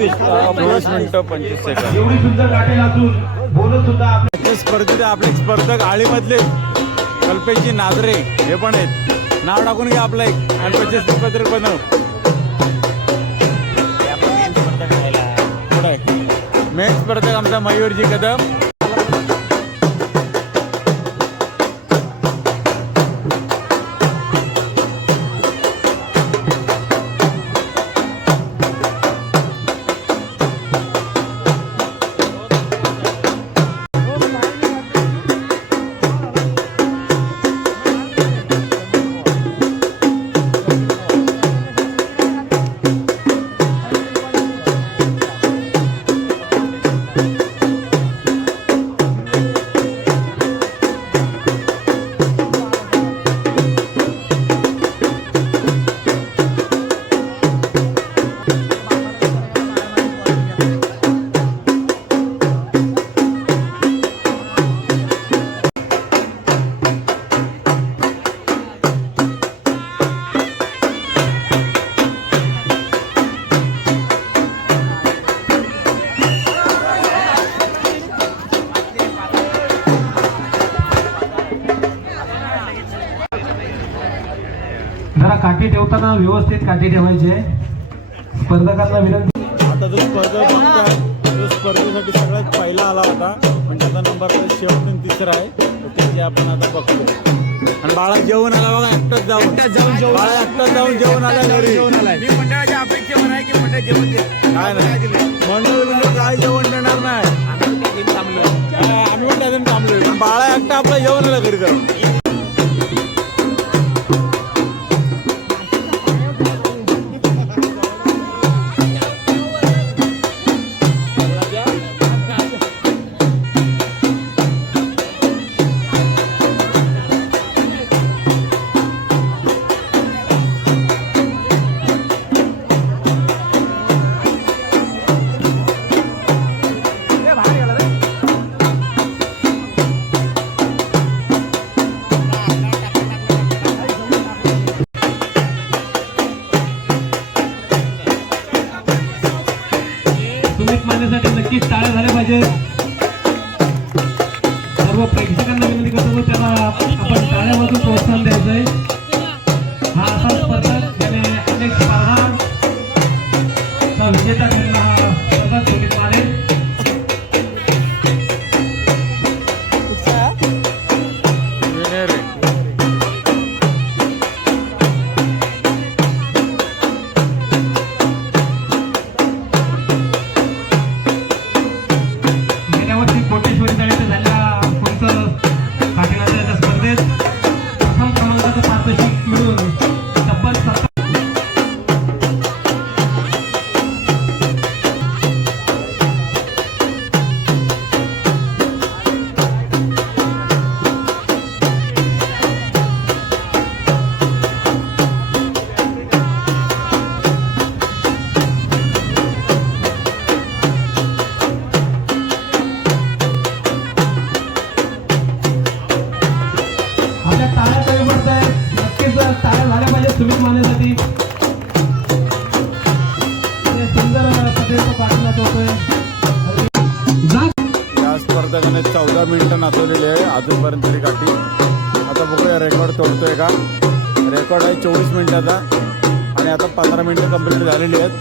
24 मिनिटं 25 सेकंद. एवढी सुंदर गाठी असून बोलत सुद्धा आपल्या स्पर्धेत आपले स्पर्धक आळीमधले कल्पेशजी नादरे हे पण आहेत. नाव टाकून घ्या आपलं एक आणि 25 पत्रक बनव. मेन स्पर्धक आमचा मयूरजी कदम. जरा काठी ठेवताना व्यवस्थित काठी ठेवायची आहे. स्पर्धकांना विनंती. आता जो स्पर्धक बघताय तो स्पर्धेसाठी सगळ्यात पहिला आला होता, पण त्याचा नंबर शेवटून तिसरा आहे. त्याची आपण आता बघतो. आणि बाळा जेवण आला बघा, एकटाच जाऊन बाळा एकटाच जाऊन जेवण आला घरी. मी मंडळाच्या अपेक्षेवर आहे की मंडळ जेवण काय नाही मंडळ काय जेवण देणार नाही. आम्ही पण त्यातून थांबलोय, पण बाळा एकटा आपला जेवण आला घरी जाऊन. सुमित मानेसाठी नक्कीच टाळ्या झाल्या पाहिजे. सर्व प्रेक्षकांना विनंती करतो त्याला आपण टाळ्यामधून प्रोत्साहन द्यायचंय. हा असा स्पर्धक ज्याने अनेक स्पर्धांचा विजेता ठरला हा स्पर्धक सुमित माने. सुमित मानेसाठी सुंदर या स्पर्धकाने 14 मिनिटं नाचवलेली आहे अजूनपर्यंत तरी काठी. आता बघूया रेकॉर्ड तोडतोय का. रेकॉर्ड आहे 24 मिनिटाचा आणि आता 15 मिनिटं कंप्लीट झालेली आहेत.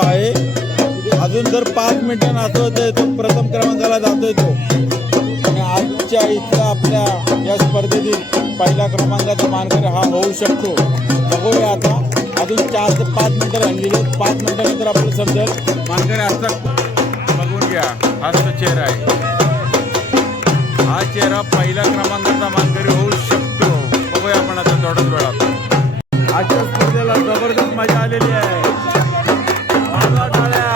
आहे. अजून जर 5 मिनिटं नाचवतोय तो प्रथम क्रमांकाला जातोय तो. आणि आजच्या इथला आपल्या या स्पर्धेतील पहिल्या क्रमांकाचा मानकरी हा होऊ शकतो. बघूया आता अजून 4 ते 5 मिनिटं राहिलेली आहेत. 5 मिनिटानंतर आपल्याला समजेल मानकरी असतात. बघून घ्या हाच तो चेहरा आहे. हा चेहरा पहिल्या क्रमांकाचा मानकरी होऊ शकतो. बघूया आपण आता थोड्याच वेळात. आजच्या स्पर्धेला जबरदस्त मजा आलेली आहे. वाजवा टाळ्या.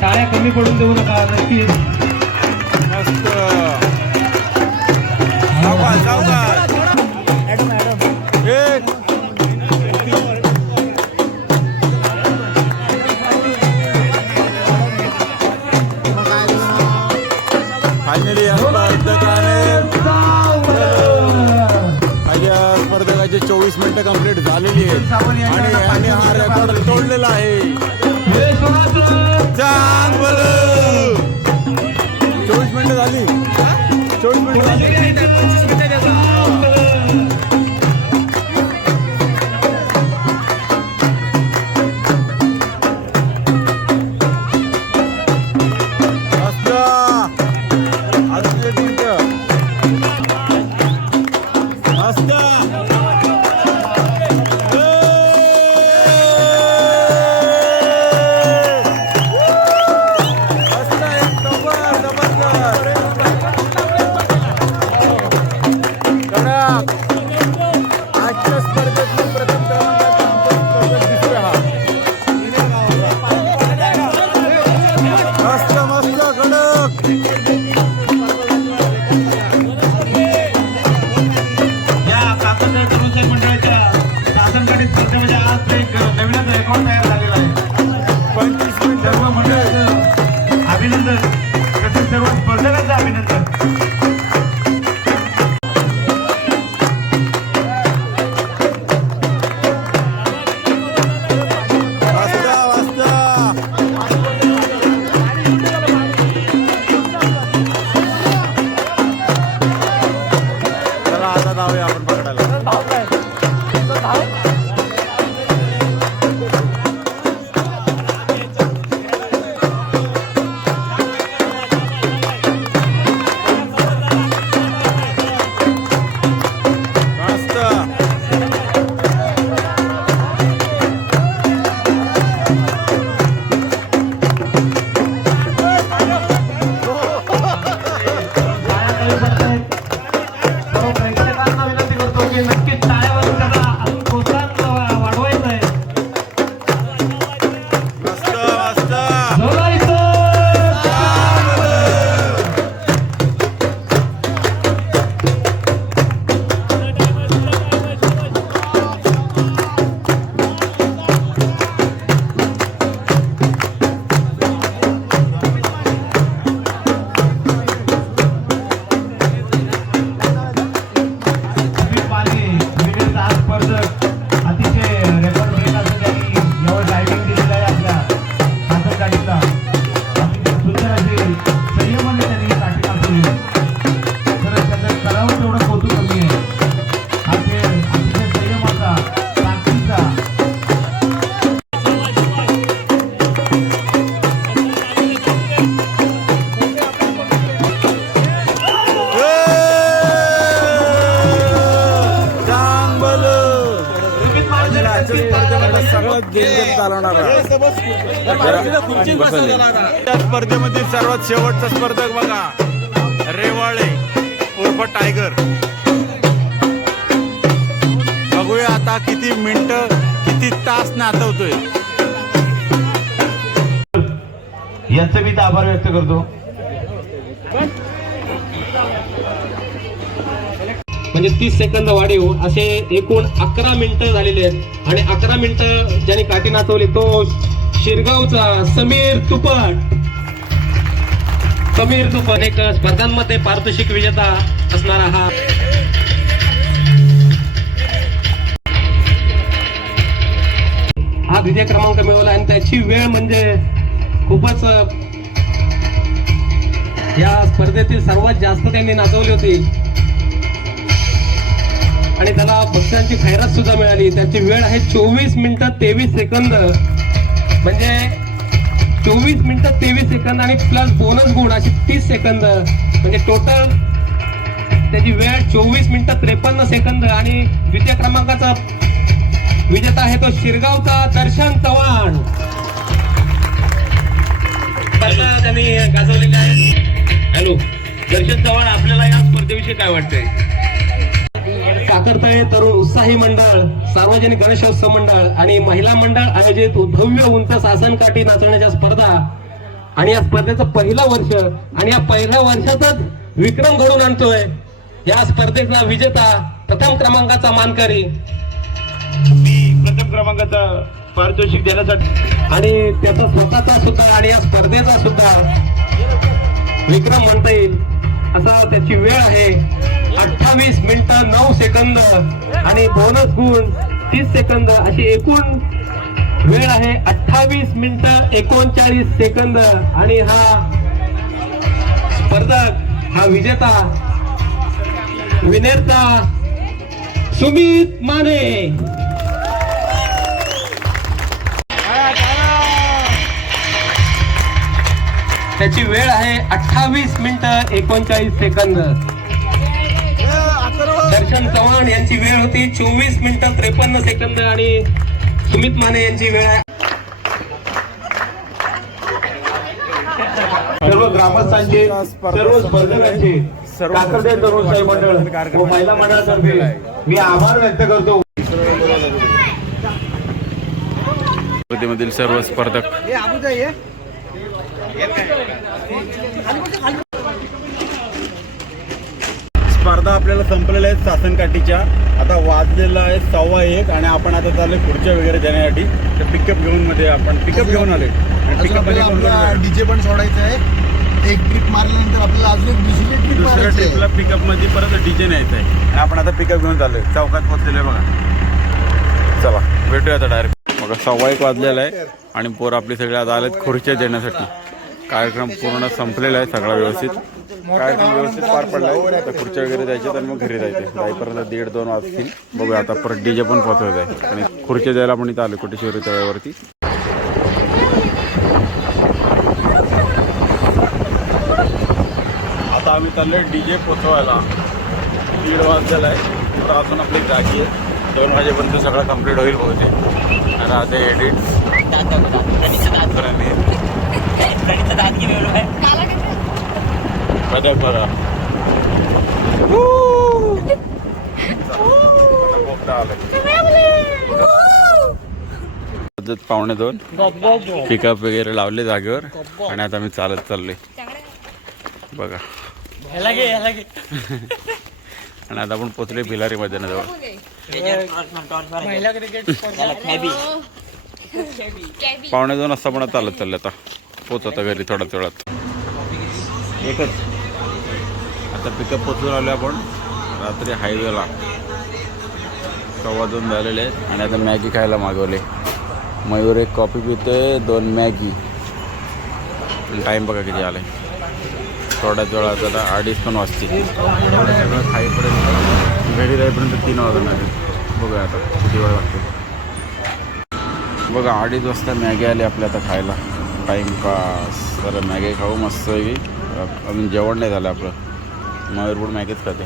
टाळ्या कमी पडून देऊ नका. नक्कीच मस्त सावकाश सावकाश. एक फायनली या स्पर्धकाचे 24 मिनिटं कंप्लीट झालेली आहेत आणि हा रेकॉर्ड तोडलेला आहे. चांगलं 24 मिनिटं झाली. 24 मिनिटं झाली. अजून 1 मिनिटं. मस्त. आजच्या स्पर्धेतून प्रथम क्रमांकाचा आमचा स्पर्धक दिसतोय हा. मस्त मस्त कडक. या काकड तरुण साहेब मंडळाच्या शासनकाठी स्पर्धेमध्ये आज एक नवीनच रेकॉर्ड तयार झालेला आहे. 25 मिनिटं. सर्व मंडळाचं अभिनंदन. तसेच सर्व स्पर्धकांचं अभिनंदन. चला आता जाऊया आपण पकडायला. मस्त. सर्व प्रेक्षकांना विनंती करतो की नक्कीच टाळ्या वाजवून त्याला अजून प्रोत्साहन वाढवायचं आहे. मस्त मस्त. जोरायचं. तुम्ही पाहिले विविध तास स्पर्धक अतिशय रेकॉर्ड ब्रेक असं त्यांनी यावर ड्रायव्हिंग दिलेलं आहे. आपल्या शासन गाडीला अतिशय सुंदर असे संयमाने त्यांनी काठी काढली. खरंच त्याचं करावं तेवढं कौतुक कमी आहे. हा खेळ अतिशय संयमाचा, ताकदीचा. सगळ्यात डेंजर चालवणारा. त्या स्पर्धेमध्ये सर्वात शेवटचा स्पर्धक बघा रेवाळे उर्फ टायगर. बघूया आता किती मिनिटं किती तास नाचवतोय. यांचं मी आभार व्यक्त करतो. म्हणजे 30 सेकंद वाढीव असे एकूण 11 मिनिटं झालेले आहेत. आणि 11 मिनिटं ज्याने काठी नाचवली तो शिरगावचा समीर तुपट. समीर तुप अनेक स्पर्धांमध्ये पारितोषिक विजेता असणारा हा द्वितीय क्रमांक मिळवला आणि त्याची वेळ म्हणजे खूपच या स्पर्धेतील सर्वात जास्त त्यांनी नाचवली होती आणि त्याला बक्षांची खैरात सुद्धा मिळाली. त्याची वेळ आहे 24 मिनिटं 23 सेकंद, म्हणजे 24 मिनिटं 23 सेकंद आणि प्लस बोनस गुण अशी 30 सेकंद, म्हणजे टोटल त्याची वेळ 24 मिनिटं 53 सेकंद. आणि द्वितीय क्रमांकाचा विजेता आहे तो शिरगावचा दर्शन चव्हाण. त्यांनी गाजवलेला आहे. हॅलो दर्शन चव्हाण, आपल्याला या स्पर्धेविषयी काय वाटतंय? साखरतळे तरुण उत्साही मंडळ, सार्वजनिक गणेशोत्सव मंडळ आणि महिला मंडळ आयोजित भव्य उंच सासनकाठी नाचवण्याच्या स्पर्धा आणि या स्पर्धेचं पहिलं वर्ष आणि या पहिल्या वर्षातच विक्रम घडवून आणतोय. या स्पर्धेचा विजेता प्रथम क्रमांकाचा मानकरी, प्रथम क्रमांकाचा पारितोषिक देण्यासाठी आणि त्याचा स्वतःचा सुद्धा आणि या स्पर्धेचा सुद्धा विक्रम म्हणता येईल असा त्याची वेळ आहे 28 मिनिटं 9 सेकंद आणि बोनस गुण 30 सेकंद, अशी एकूण वेळ आहे 28 मिनिटं 39 सेकंद. आणि हा स्पर्धक, हा विजेता विनेरचा सुमित माने. त्याची वेळ आहे 28 मिनिटं 39 सेकंद. दर्शन चव्हाण यांची वेळ होती 24 मिनिटं 53 सेकंद आणि सुमित माने यांची वेळ आहे. सर्व ग्रामस्थांचे, सर्व स्पर्धकांचे, काकर्डे तरुण साई मंडळ व महिला मंडळातर्फे मी आभार व्यक्त करतो. स्पर्धेमधील सर्व स्पर्धक स्पर्धा आपल्याला संपलेल्या आहेत सासनकाठीच्या. आता वाजलेला आहे 1:15 आणि आपण आता चाललोय खुर्च्या वगैरे देण्यासाठी. तर पिकअप घेऊन मध्ये आपण पिकअप घेऊन आलोय आणि पिकअप मध्ये डीजे पण सोडायचं आहे. एक ट्रिप मारल्यानंतर आपल्याला अजून एक दुसरी ट्रिप दुसऱ्या मारायची ट्रिपला पिकअप मध्ये परत डीजे न्यायचं आहे आणि आपण आता पिकअप घेऊन चाललोय. चौकात पोहोचलेलो आहे बघा. चला भेटूया आता डायरेक्ट. बघा 1:15 वाजलेला आहे आणि पोर आपली सगळे आता आलेत खुर्च्या देण्यासाठी. कार्यक्रम पूर्ण संपलेला आहे, सगळा व्यवस्थित कार्यक्रम व्यवस्थित पार पडला आहे. आता खुर्च्या वगैरे द्यायच्यात आणि मग घरी जायचे. जाईपर्यंत 1:30-2 वाजतील. बघूया आता परत डीजे पण पोहोचवत आहे आणि खुर्च्या द्यायला पण इथं आलो कोटेश्वरी तळ्यावरती. आता आम्ही चाललोय डीजे पोचवायला. 1:30 वाजलेला आहे. तर अजून आपली जागी आहे. 2 वाजेपर्यंत सगळं कंप्लीट होईल बहुतेक. आणि आता एडिट्स बघा 2:45 पिकअप वगैरे लावले जागेवर आणि आता मी चालत चाललोय बघा. आणि आता आपण पोचलोय भिलारी मैदानाजवळ. 1:45 वाजता पण चालत चालले. आता पोच आता घरी थोड्याच वेळात. एकच आता पिकअप पोचून आलो आपण रात्री हायवेला. 2:15 झालेले आहेत आणि आता मॅगी खायला मागवले. मयूर एक कॉफी पितोय, 2 मॅगी. टाईम बघा किती आलाय. थोड्याच वेळात आता 2:30 पण वाजतील. सगळं खाईपर्यंत घरी जाईपर्यंत 3 वाजणार. बघूया आता किती वेळ लागतो. बघा 2:30 वाजता मॅगी आली आपल्या आता खायला. टाईमपास जरा मॅगी खाऊ मस्त वेगळी. अजून जेवण नाही झालं आपलं. मयूर पण मॅगीच खाते.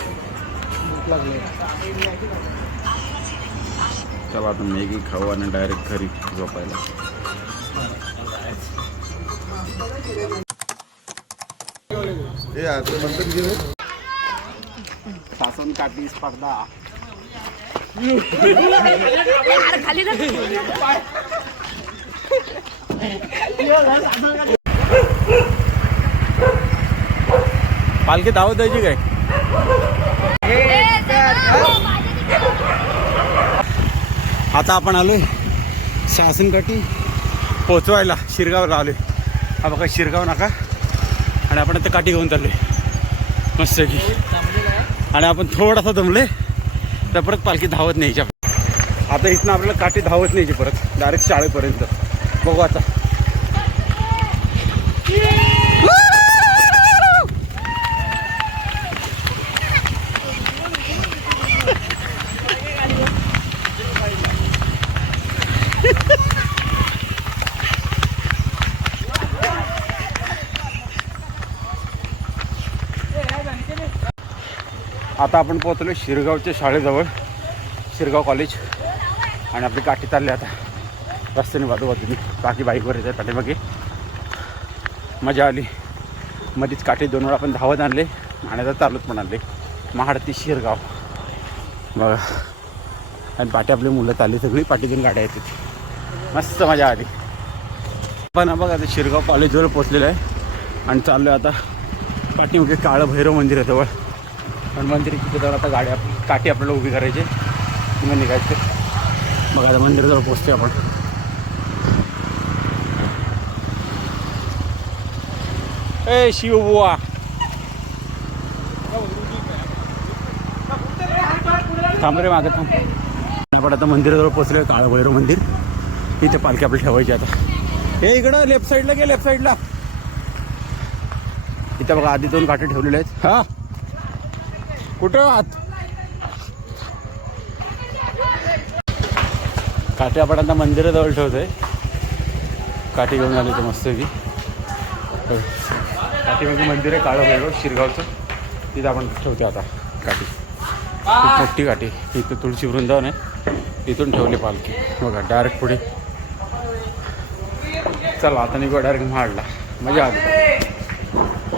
चला आता मॅगी खाऊ आणि डायरेक्ट घरी झोपायला. सासनकाठी स्पर्धा पालखी दावत द्यायची काय? आता आपण आलोय सासनकाठी पोचवायला. शिरगावला आलोय. हा बघा शिरगाव नाका आणि आपण आता काठी घेऊन चाललोय मस्त की. आणि आपण थोडासा दमले तर परत पालखी धावत न्यायची. आता इथनं आपल्याला काठी धावत न्यायची परत डायरेक्ट शाळेपर्यंत. बघू आता. आता आपण पोहोचलो शिरगावच्या शाळेजवळ, शिरगाव कॉलेज. आणि आपली काठी चालली आता रस्त्याने बाजूबाजूने. बाकी बाईकवर येते पाठीमागे. मजा आली. मध्येच काठी 2 वेळा आपण धावत आणले आणि आता चालूच पण आणले. महाड ते शिरगाव बघा. आणि पाठी आपली मुलं चालली सगळी. पाठीतून गाड्या येतात. मस्त मजा आली. पण बघा आता शिरगाव कॉलेजजवळ पोचलेलं आहे आणि चाललो आहे आता पाठीमागे काळं भैरव मंदिर आहे जवळ. पण मंदिर तिथे जाऊन आता गाड्या काठी आपल्याला उभी करायची मग निघायचे. बघा आता मंदिराजवळ पोचते आपण. ए शिवबुवा थांब रे मागं थांब. आपण आता मंदिराजवळ पोचलो. काळं भैरव मंदिर. इथे पालखी आपल्याला ठेवायची आता. हे इकडं लेफ्ट साईडला गे. लेफ्ट साईडला इथं बघा आधी 2 काठी ठेवलेले आहेत. हा कुठं आत काठी आपण आता मंदिराजवळ ठेवतोय. काठी घेऊन आली तर मस्त की. काठीमध्ये मंदिर आहे काळं भैरव शिरगावचं. तिथं आपण ठेवतो आता काठी. खूप मोठी काठी. इथं तुळशी वृंदावन आहे. इथून ठेवली पालखी बघा डायरेक्ट पुढे. चला आता निघू डायरेक्ट महाडला. मजा आली.